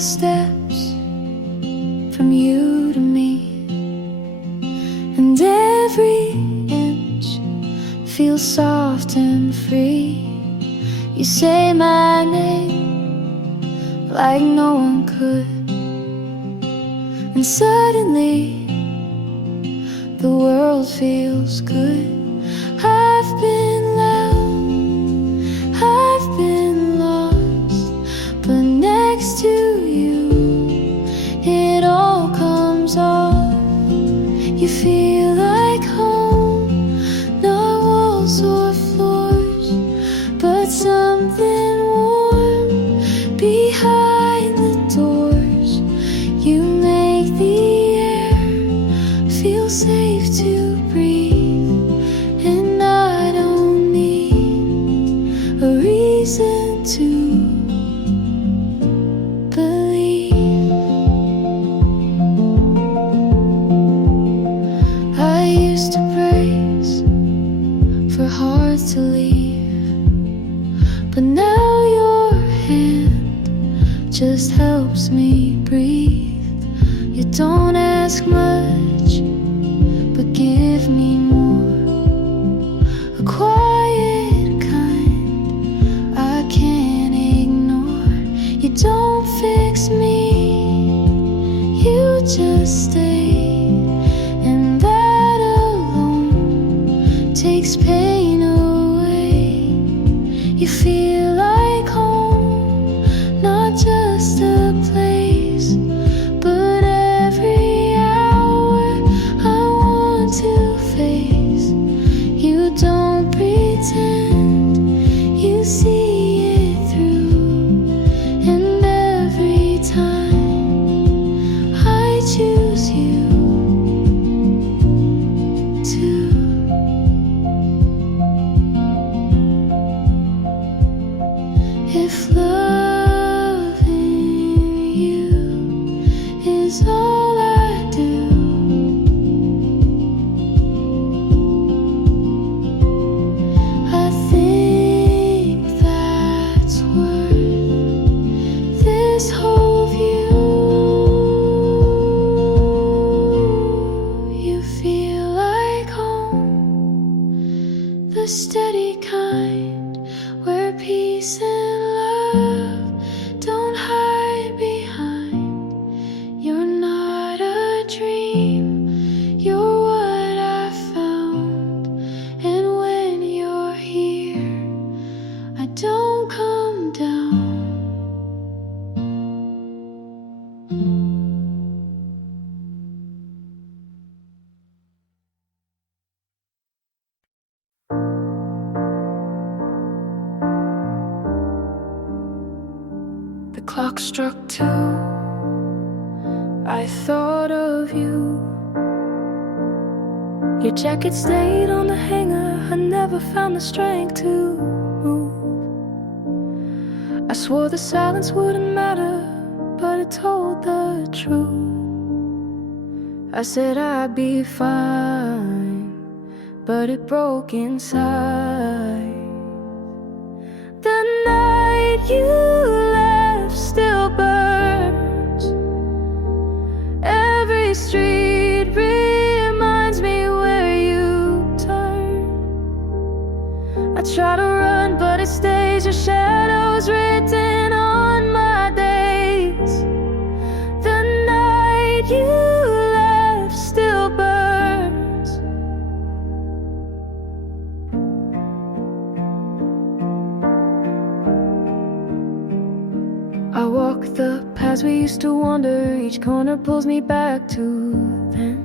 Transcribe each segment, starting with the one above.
the steps from you to me, and every inch feels soft and free. You say my name like no one could, and suddenly the world feels good. I've been loud, I've been lost, but next to you it all comes off. You feel like home, not walls or floors, but something warm behind the doors. You make the air feel safe to breathe, and I don't need a reason to believe. I used to brace for hearts to leave, but now your hand just helps me breathe. You don't ask much, but give me more, a quiet kind I can't ignore. You don't fix me, you just stay, and that alone takes pain away. You feel like home, not just a place, but every hour I want to face. You don't pretend, you see it through, and every time I choose you too. If loving you is all I do, I think that's worth this whole view. You feel like home, the steady kind, where peace and love don't hide behind. You're not a dream, you're what I found, and when you're here I don't come down. The clock struck 2. I thought of you. Your jacket stayed on the hanger. I never found the strength to move. I swore the silence wouldn't matter, but it told the truth. I said I'd be fine, but it broke inside. The night you left still burns. Every street reminds me where you turned. I try to run, but it stays. Your shadow's written on my days. The night you left still burns. I walk the paths we used to wander. Each corner pulls me back to then.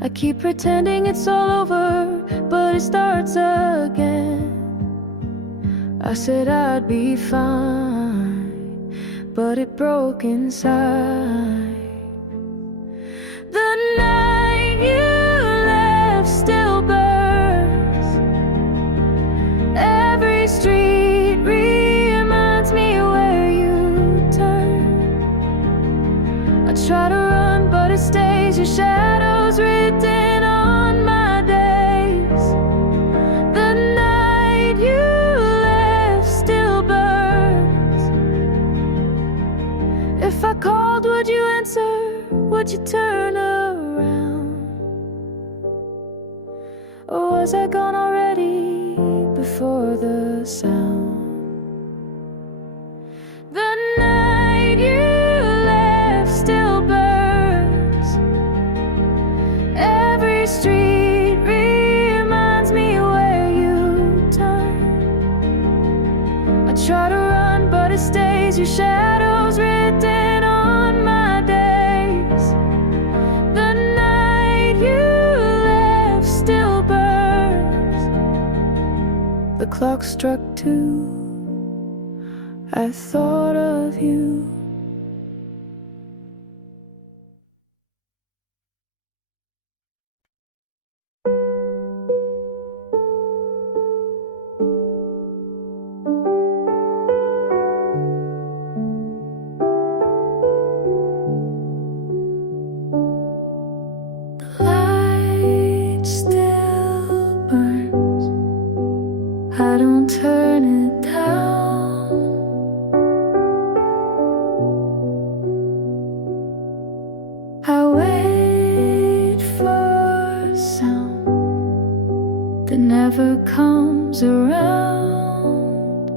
I keep pretending it's all over, but it starts again. I said I'd be fine, but it broke inside. The night you left still burns. Every street reminds me where you turned. I try to run, but it stays. Your shadow's written on my days. The night you left still burns. would you turn around? Or was I gone already before the sound? The night you left still burns. Every street reminds me where you turned. I try to run, but it stays. Your shadow's written on my days. The night you left still burns. The clock struck 2. I thought of you. The light still burns. I don't turn it down. I wait for sound that never comes around.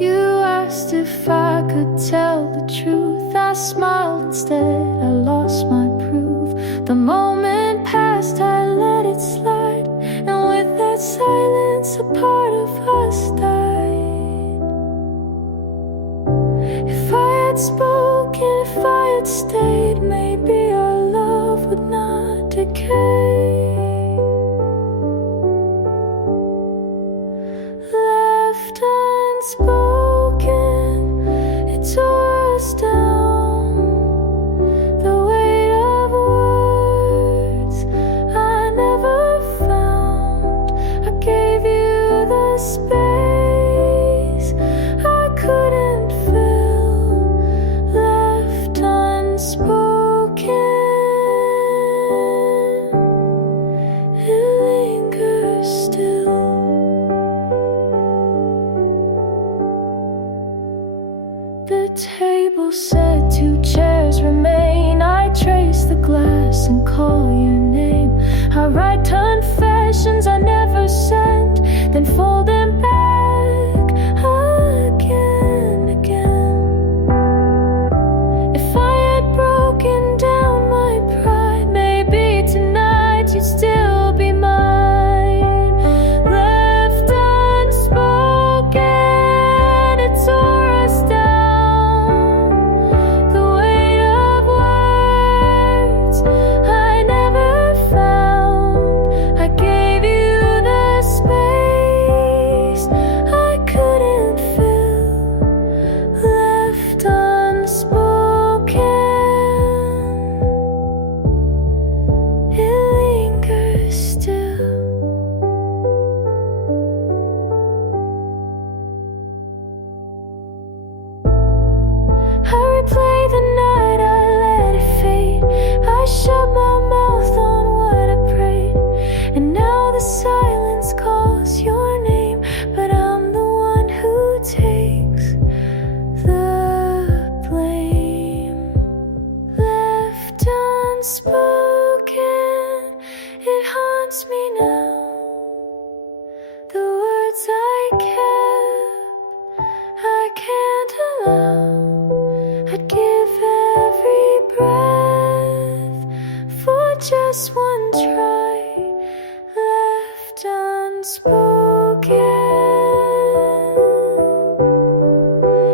You asked if I could tell the truth. I smiled instead, I lost my proof. The moment passed, I let it slide, and with that silence, a part of us died. If I had spoken, if I had stayed, maybe our love would not decay. Left unspoken, it tore us down. The weight of words I never found. I gave you the space I couldn't fill. Left unspoken, it lingers still. The table said 2 chairs remain. I trace the glass and call your name. I write confessions I never sent, then fold them back again. If I had broken down my pride, maybe tonight you'd still be mine. Left unspoken, it tore us down. The weight of words I never found. I gave you the space I couldn't fill. Left unspoken, it lingers still. I replay the night, I let it fade. I shut my mouth on what I prayed, and now the silence calls your name, but I'm the one who takes the blame. Left unspoken, it haunts me now. The words I kept, I can't allow. I'd give every breath for just one try. Left unspoken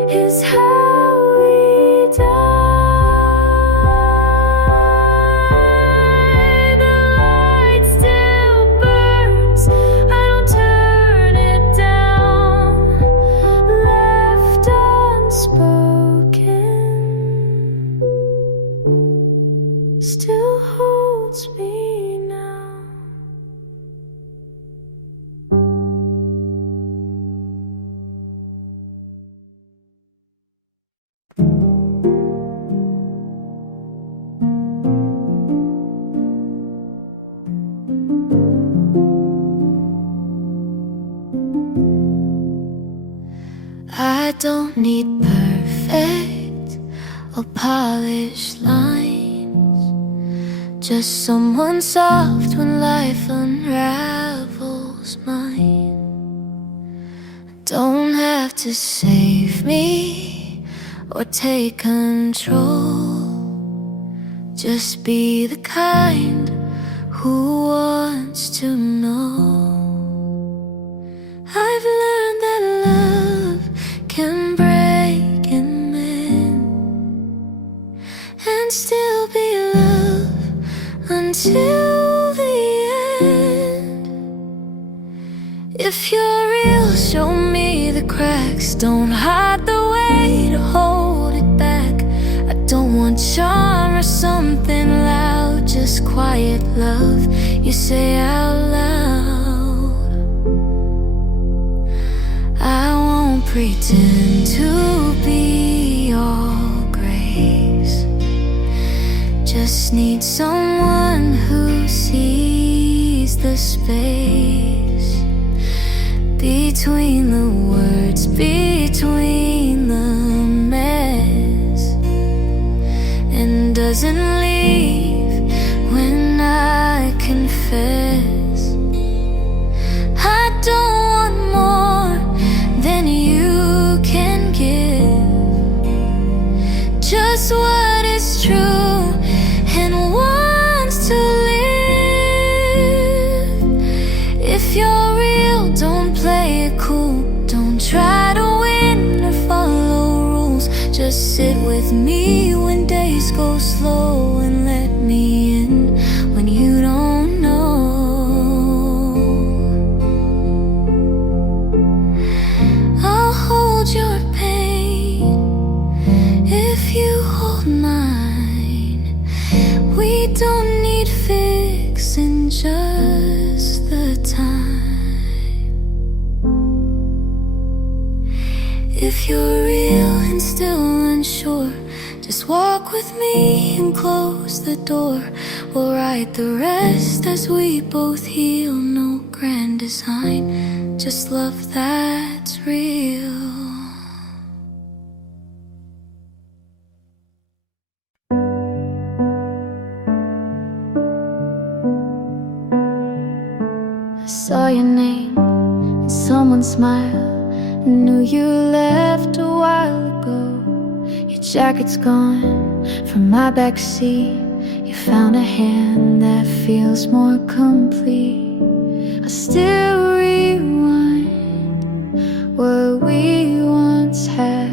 is how we die. The light still burns. I don't turn it down. Left unspoken still holds me now. I don't need perfect, or polished lines. Just someone soft when life unravels mine. Don't have to save me or take control. Just be the kind who wants to know. I've learned that love can break and mend, and still be love until the end. If you're real, show me the cracks. Don't hide the way to hold it back. I don't want charm or something loud, just quiet love you say out loud. I won't pretend to be all grace. Just need someone who sees the space between the words, between the mess, and doesn't leave when I confess. I don't want more than you can give, just what is true and wants to live. If you're real, don't play it cool. Don't try to win or follow rules. Just sit with me when days go slow, and let me in when you don't know. I'll hold your pain if you hold mine. We don't need fixing, just the time. If you're real and still unsure, just walk with me and close the door. We'll write the rest as we both heal. No grand design, just love that's real. I saw your name in someone's smile. I knew you left a while ago. Your jacket's gone from my backseat. You found a hand that feels more complete. I still rewind what we once had,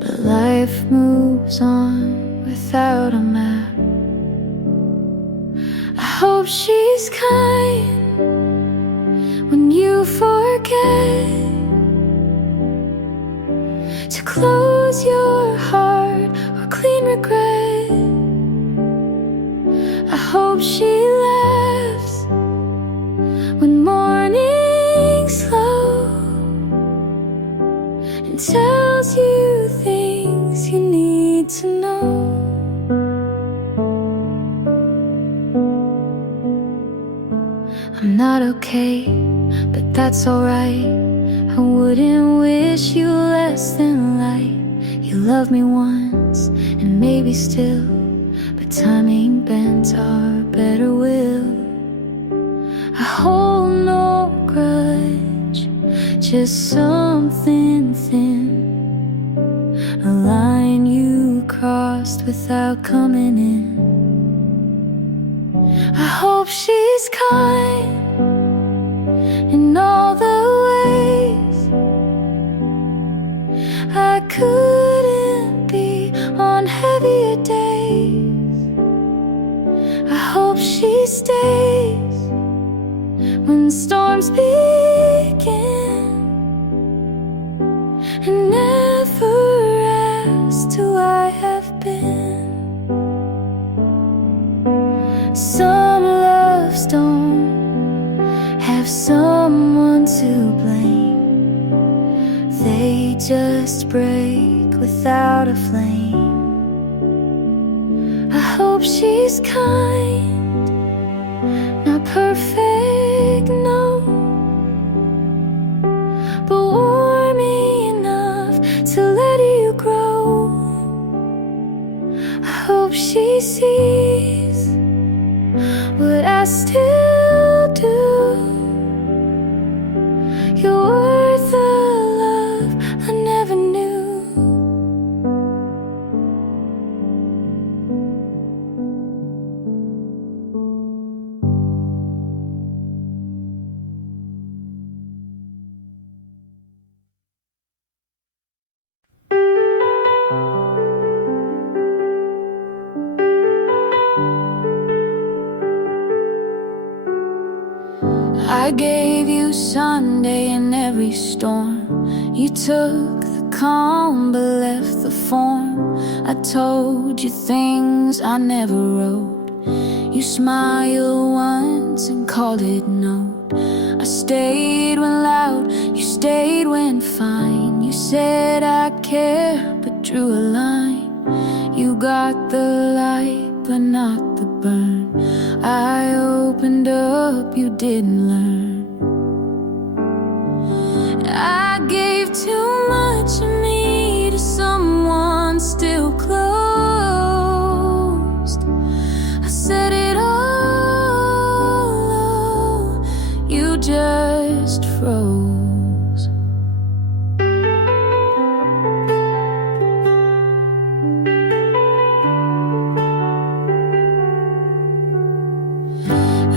but life moves on without a map. I hope she's kind when you forget to close your heart or clean regret. I hope she laughs when morning's slow and tells you things you need to know. I'm not okay, but that's alright. I wouldn't wish you less than light. You loved me once, and maybe still, but time ain't bent our better will. I hold no grudge, just something thin, a line you crossed without coming in. I hope she's kind in all the ways I couldn't be on heavier days. I hope she stays when storms begin, and never asks who I have been. Some loves don't have someone to blame. They just break without a flame. I hope she's kind, not perfect, no, but warm enough to let you grow. pieces, but I still do. You're worth the love I never knew. I gave you Sunday in every storm. You took the calm but left the form. I told you things I never wrote. You smiled once and called it note. I stayed when loud, you stayed when fine. You said I care but drew a line. You got the light but not the burn. I opened up, you didn't learn. I gave too much of me to someone still closed. I said it all, you just froze.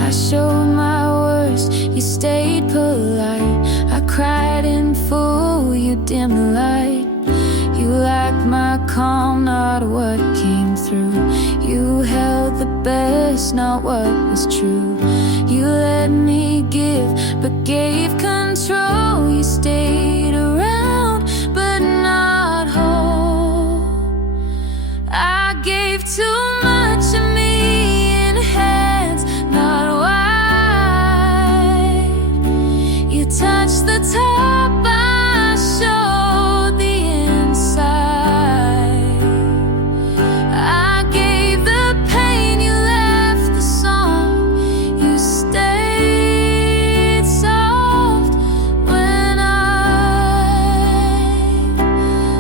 I showed my worst, you stayed polite. I cried in full, you dimmed the light. You liked my calm, not what came through. You held the best, not what was true. You let me give, but gave control. You stayed around, but not whole. I gave too much of me in hands not wide. You touched the top, I showed the inside. I gave the pain, you left the song. You stayed soft when I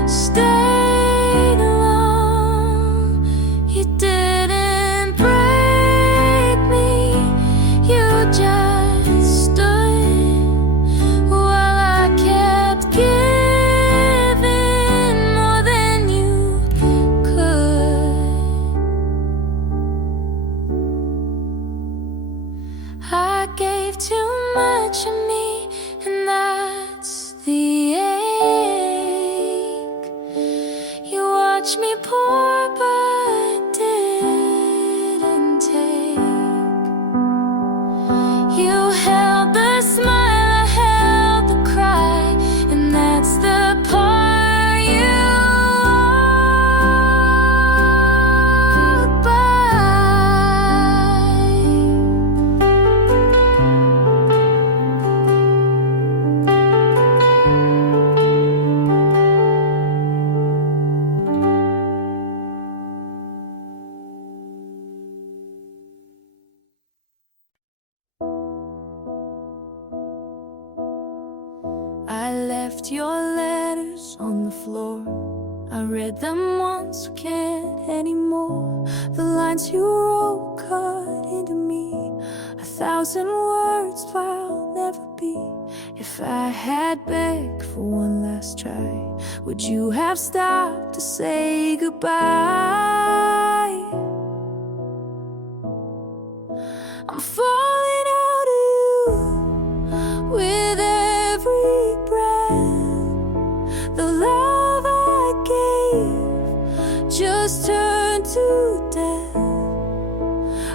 stayed alone. You didn't break me, you just stood while I kept giving more than you could. I gave too much of me, and that's the ache. You watched me pour but didn't take. You held the smile, I held the cry, and that's the part you walk by. I left your letters on the floor. I read them once, can't anymore. The lines you wrote cut into me. 1,000 words I'll never be. If I had begged for one last try, would you have stopped to say goodbye? I'm falling out of you with every breath. The love I gave just turned to death.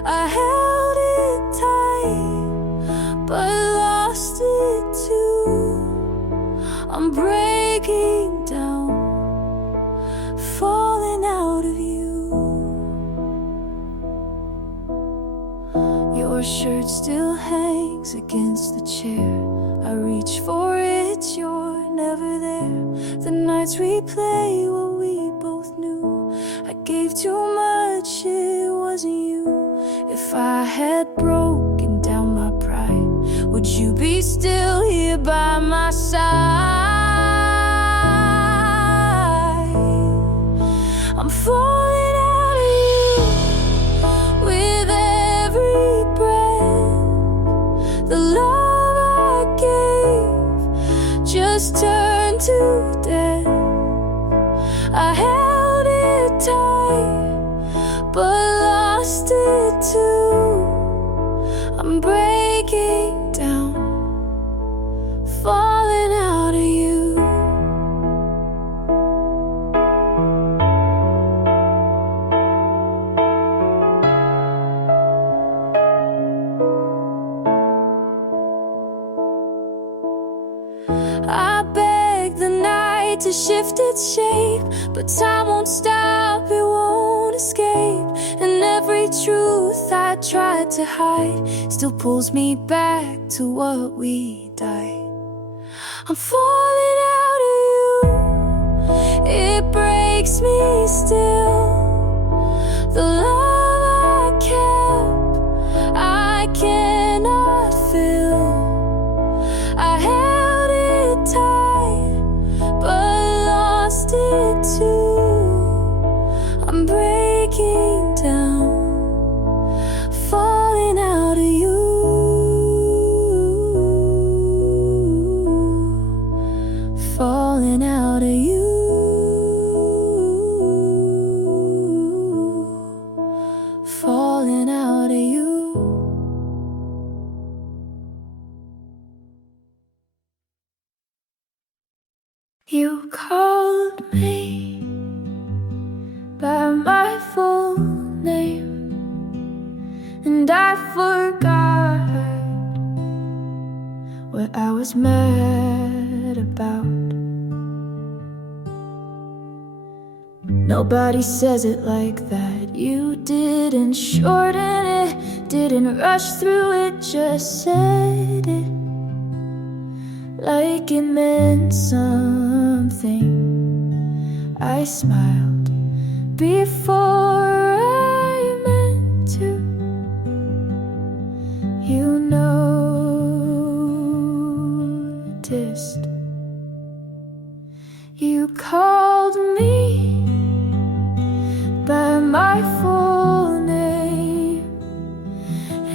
I held it tight, but lost it too. I'm breaking down, falling out of you. Your shirt still hangs against the chair. I reach for it, you're never there. The nights we play what we both knew. I gave too much, it wasn't you. If I had broken down my pride, would you be still here by my side? I'm falling out of you too. I'm breaking down, falling out of you. I beg the night to shift its shape, but time won't stop, it won't escape. And every truth I tried to hide still pulls me back to what we died. I'm falling out of you, it breaks me still. The love I kept, I cannot feel. I held it tight, but lost it too. I'm breaking down, falling out of you, falling out of you, falling out of you. You called me by my full name, and I forgot what I was mad about. Nobody says it like that. You didn't shorten it, didn't rush through it, just said it like it meant something. I smiled before I meant to. You noticed. You called me by my full name,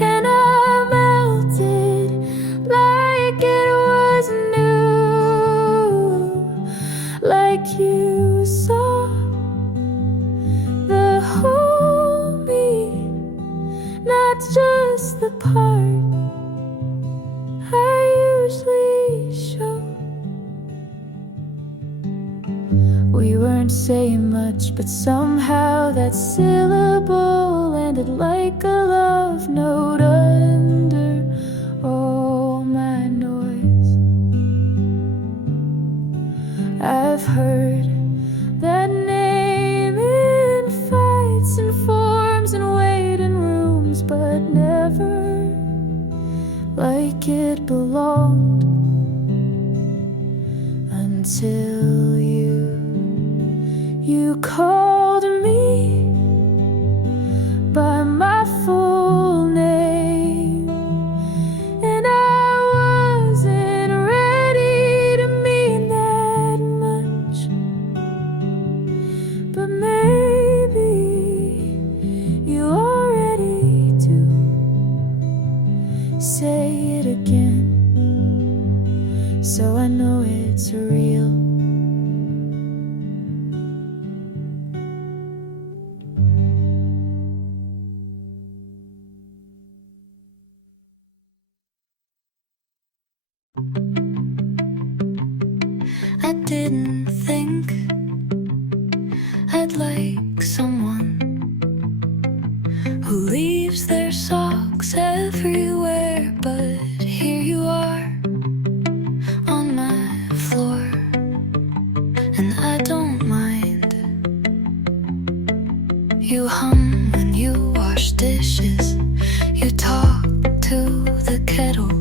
and I melted like it was new, like you saw the whole me, not just the part I usually show. We weren't saying much, but somehow that syllable landed like a love note under all my noise. I've heard that name in fights and forms and waiting rooms, but never like it belonged until you called me by my full name, and I wasn't ready to mean that much, but maybe you are ready to say it again, so I know it's real. I didn't think I'd like someone who leaves their socks everywhere, but here you are on my floor, and I don't mind. You hum when you wash dishes, you talk to the kettle,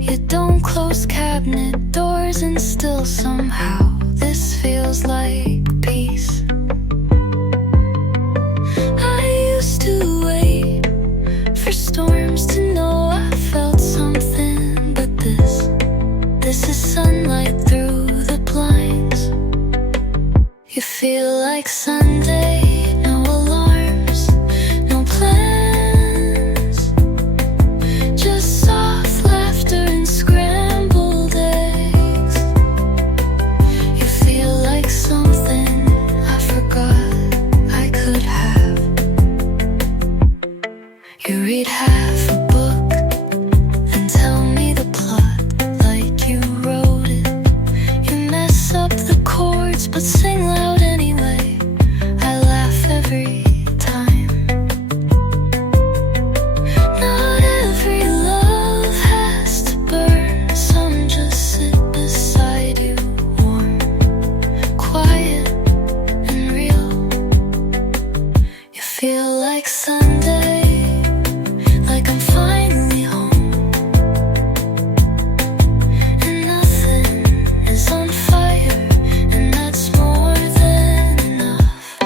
you don't close cabinet doors, and still somehow this feels like peace. I used to wait for storms to know I felt something, but this is sunlight through the blinds. You feel like Sunday, no alarms, no plans, just soft laughter and scrambled eggs. You feel like something I forgot I could have. feel like Sunday, like I'm finally home, and nothing is on fire, and that's more than enough.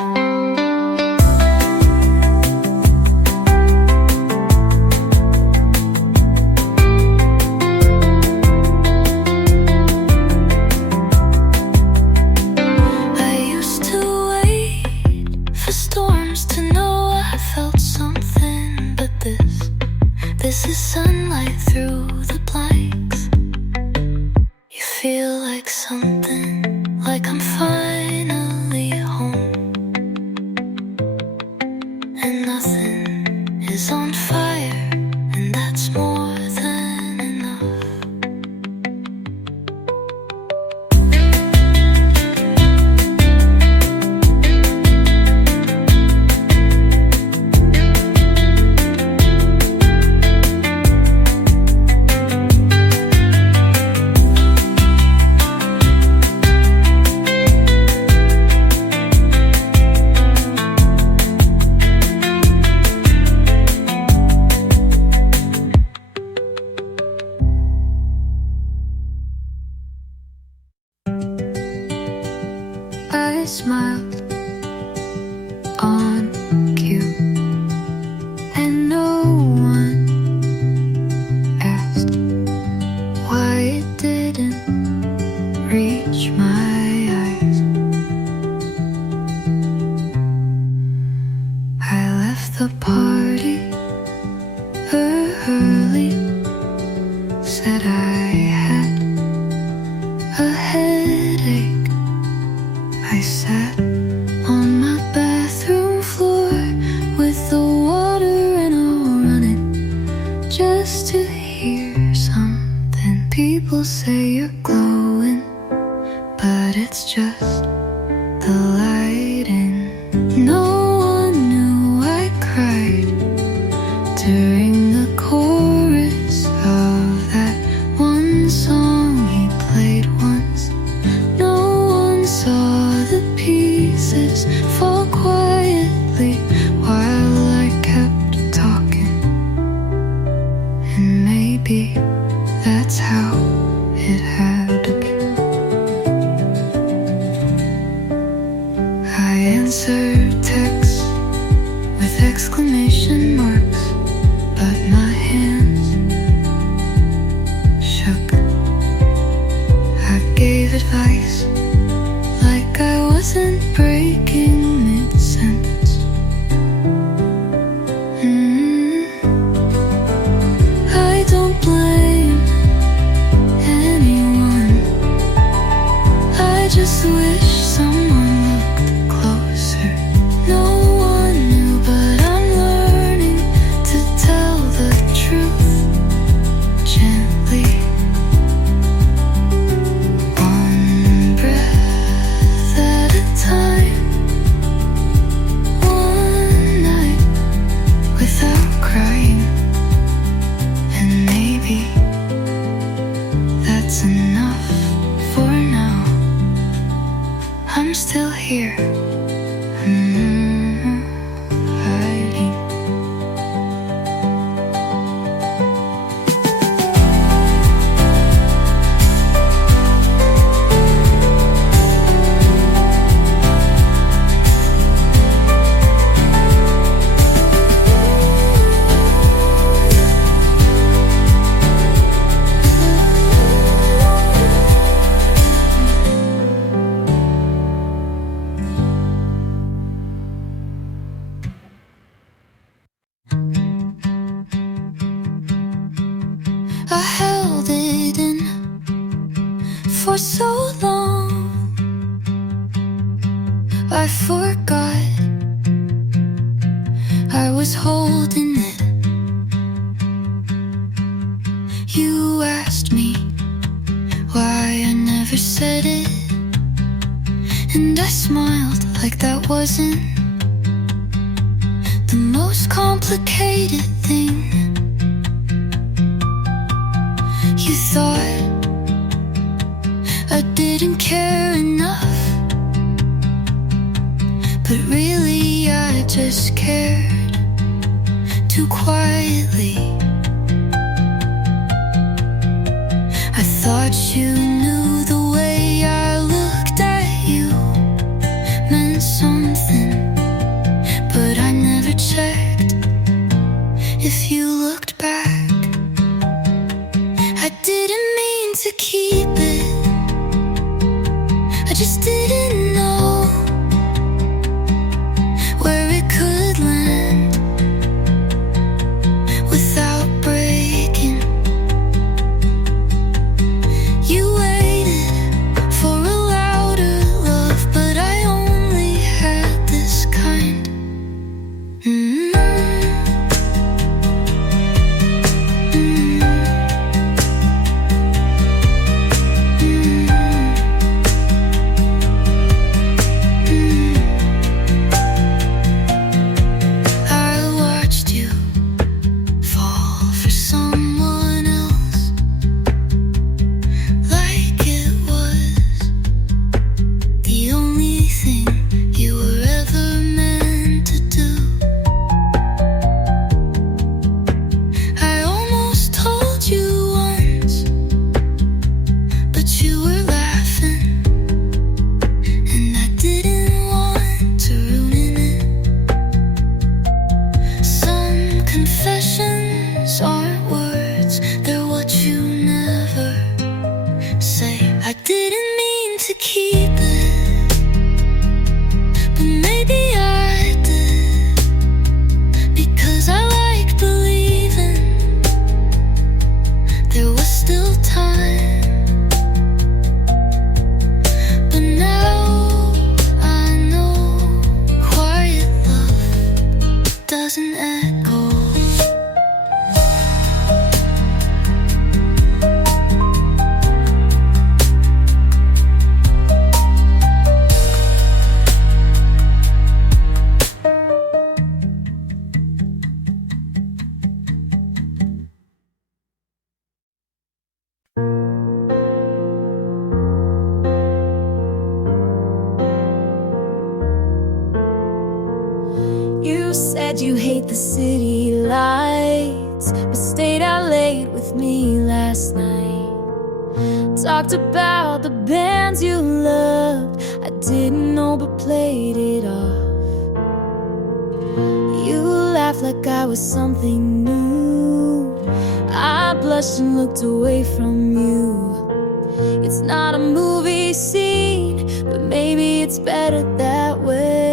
I used to wait for storms to know I felt something, but this is sunlight through the blanks. You feel like something, like I'm finally home, and nothing is on fire, and that's more than enough. I smiled on cue, and no one asked why it didn't reach my eyes. I left the party early, said I had a headache. I sat on my bathroom floor with the water and all running, just to hear something. People say you're glowing, but it's just the lighting. No one knew I cried during the chorus of that one song he played once. No one saw the pieces fall quietly while I kept talking, and maybe that's how it had to be. I answered texts with exclamation marks, but my hands shook. I gave advice like I wasn't breaking mid-sentence. I don't blame anyone, I just wish someone looked closer. No one knew, but I'm learning to tell the truth gently. One breath at a time, one night without crying, and maybe that's enough for now. I'm still here, hiding. I held it in for so long, I forgot I was holding it. You asked me why I never said it, and I smiled like that wasn't the most complicated thing. You thought I didn't care enough, but really I just cared too quietly. I thought you knew the way I looked at you meant something, but I never checked if you looked back. I didn't mean to keep it, I just didn't know where it could land without breaking. You waited for a louder love, but I only had this kind. Aren't words, they're what you never say. I didn't mean to keep it, but maybe I did, because I like believing there was still time. But now I know quiet love doesn't echo. You said you hate the city lights, but stayed out late with me last night. Talked about the bands you loved, I didn't know but played it off. You laughed like I was something new. I blushed and looked away from you. It's not a movie scene, but maybe it's better that way.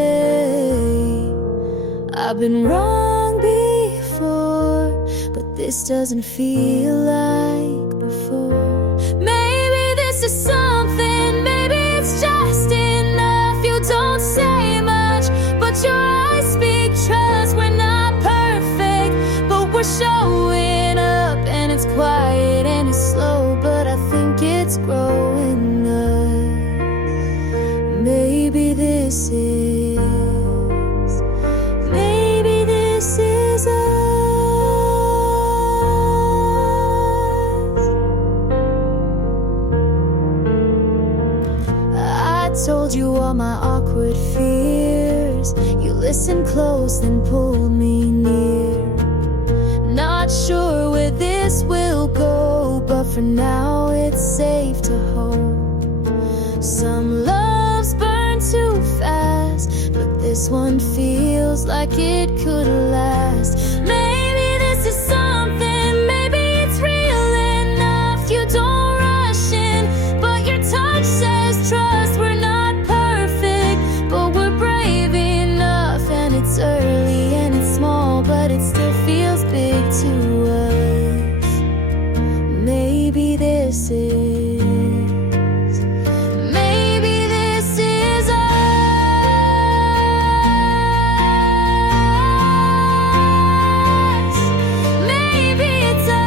I've been wrong before, but this doesn't feel like before. Maybe this is something, maybe it's just enough. You don't say much, but your eyes speak trust. We're not perfect, but we're showing up. And it's quiet and it's slow, but I think it's growing up. Maybe this is told you all my awkward fears. You listened close, then pulled me near. Not sure where this will go, but for now it's safe to hope. Some loves burn too fast, but this one feels like it could last. Maybe this is something, maybe it's real enough. You don't rush in, but your touch says trust. We're not perfect, but we're brave enough. And it's early and it's small, but it still feels big to us. Maybe this is, maybe this is us. Maybe it's us.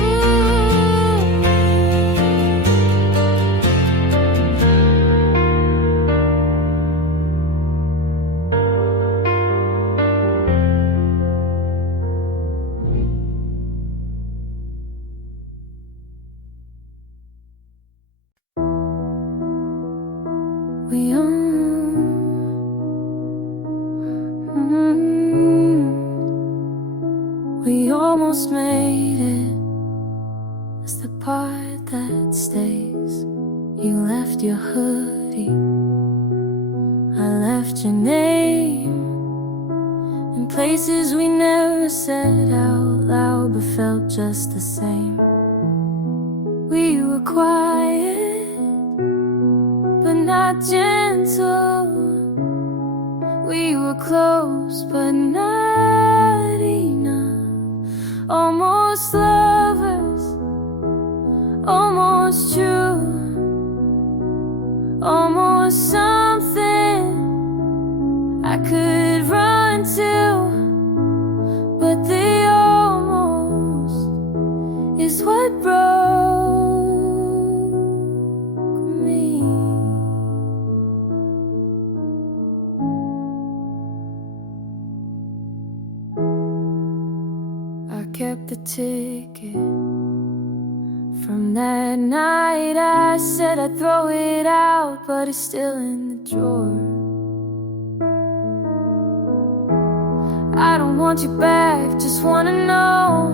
Ooh. We own almost made it. That's the part that stays. You left your hoodie, I left your name, in places we never said out loud but felt just the same. We were quiet but not gentle. We were close but not enough. Almost lovers, almost true, almost something I could run to. But the almost is what broke me. I kept the ticket from that night. I said I'd throw it out, but it's still in the drawer. I don't want you back, just wanna know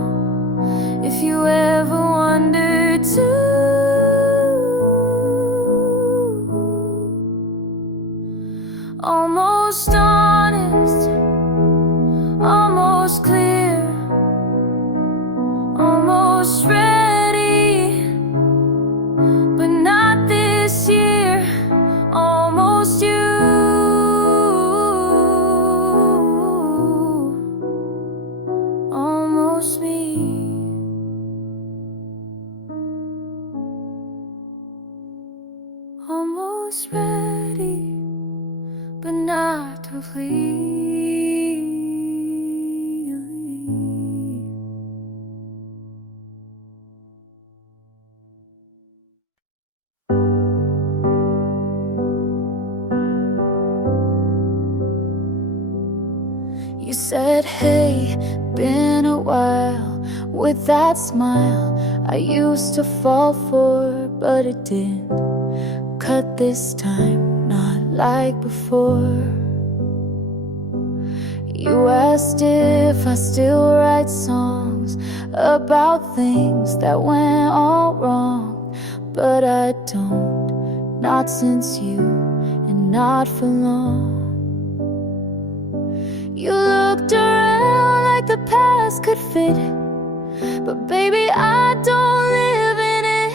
if you ever wondered too. Almost honest, almost clear, almost ready, but not this year. Almost you, almost me. Almost ready, but not completely. You said, hey, been a while, with that smile I used to fall for, but it didn't cut this time, not like before. You asked if I still write songs about things that went all wrong, but I don't, not since you, and not for long. You looked around like the past could fit, but baby, I don't live in it.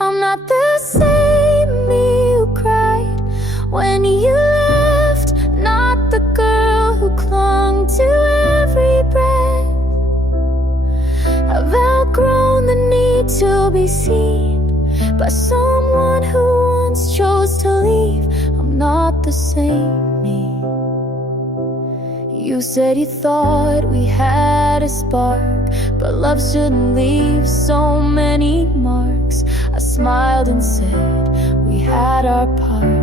I'm not the same me who cried when you left, not the girl who clung to every breath. I've outgrown the need to be seen by someone who once chose to leave. I'm not the same me. You said you thought we had a spark, but love shouldn't leave so many marks. I smiled and said we had our part,